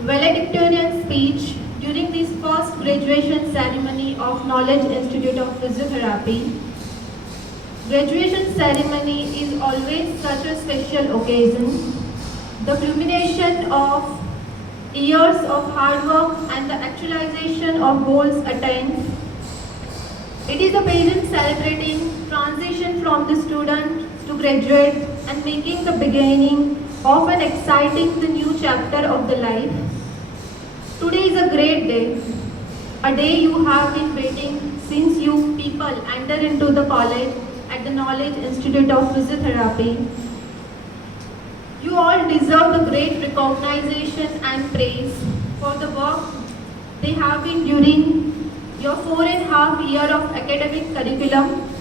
valedictorian speech during this first graduation ceremony of Knowledge Institute of Physiotherapy. Graduation ceremony is always such a special occasion. The culmination of years of hard work and the actualization of goals attained. It is a pageant celebrating transition from the student to graduate and making the beginning of an exciting the new chapter of the life. Today is a great day, a day you have been waiting since you people enter into the college at the Knowledge Institute of Physiotherapy. You all deserve the great recognition and praise for the work they have been during your 4.5 years of academic curriculum.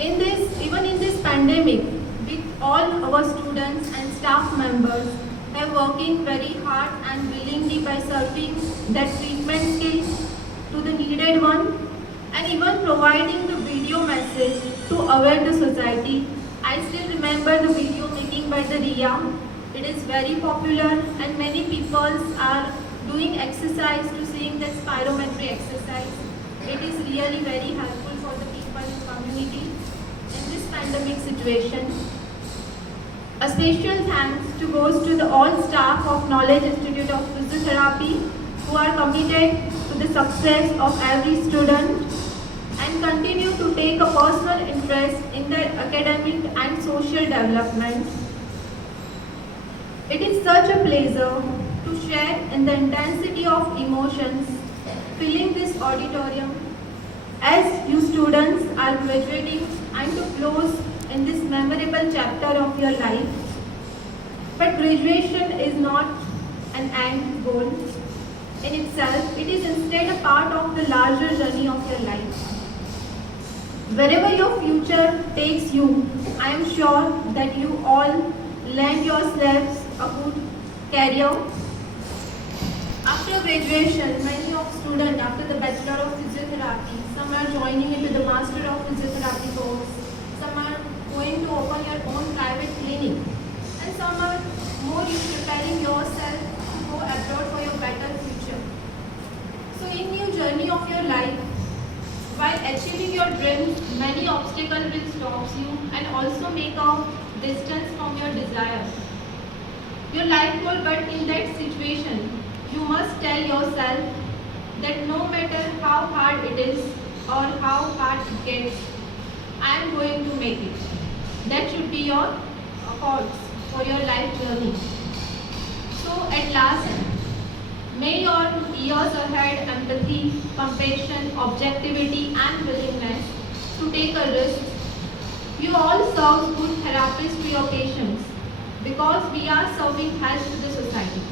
Even in this pandemic, with all our students and staff members have working very hard and willingly by serving that treatment skills to the needed one and even providing the video message to aware the society. I still remember the video making by the RIA. It is very popular and many people are doing exercise to seeing that spirometry exercise. It is really very helpful for the people in community in this pandemic situation. A special thanks goes to the all staff of Knowledge Institute of Physiotherapy who are committed to the success of every student and continue to take a personal interest in their academic and social development. It is such a pleasure to share in the intensity of emotions filling this auditorium as you students are graduating and to close in this memorable chapter of your life. But graduation is not an end goal in itself, it is instead a part of the larger journey of your life. Wherever your future takes you, I am sure that you all lend yourselves a good career. After graduation, many of students after the Bachelor of Physiotherapy, some are joining into the Master of Physiotherapy course, some are going to open your own private clinic, and some are more preparing yourself to go abroad for your better future. So in your journey of your life, while achieving your dreams, many obstacles will stop you and also make a distance from your desire. Your life goal, but in that situation, you must tell yourself that no matter how hard it is or how hard it gets, I am going to make it. That should be your thoughts for your life journey. So at last, may your years ahead empathy, compassion, objectivity and willingness to take a risk. You all serve good therapists to your patients because we are serving health to the society.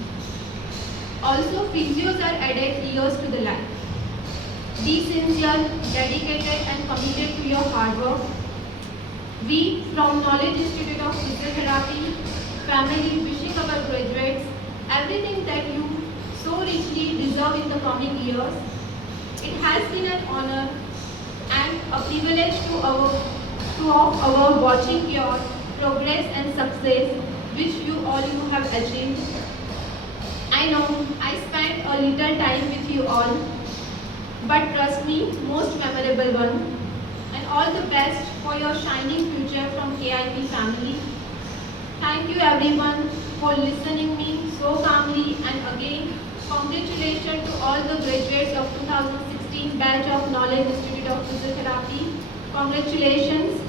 Also, physios are added years to the life. Be sincere, dedicated and committed to your hard work. We from Knowledge Institute of Physiotherapy family wishing our graduates everything that you so richly deserve in the coming years. It has been an honor and a privilege to our watching your progress and success which you have achieved. I know I spent a little time with you all, but trust me, most memorable one. And all the best for your shining future from KIP family. Thank you everyone for listening me so calmly, and again congratulations to all the graduates of 2016 batch of Knowledge Institute of Physiotherapy. Congratulations.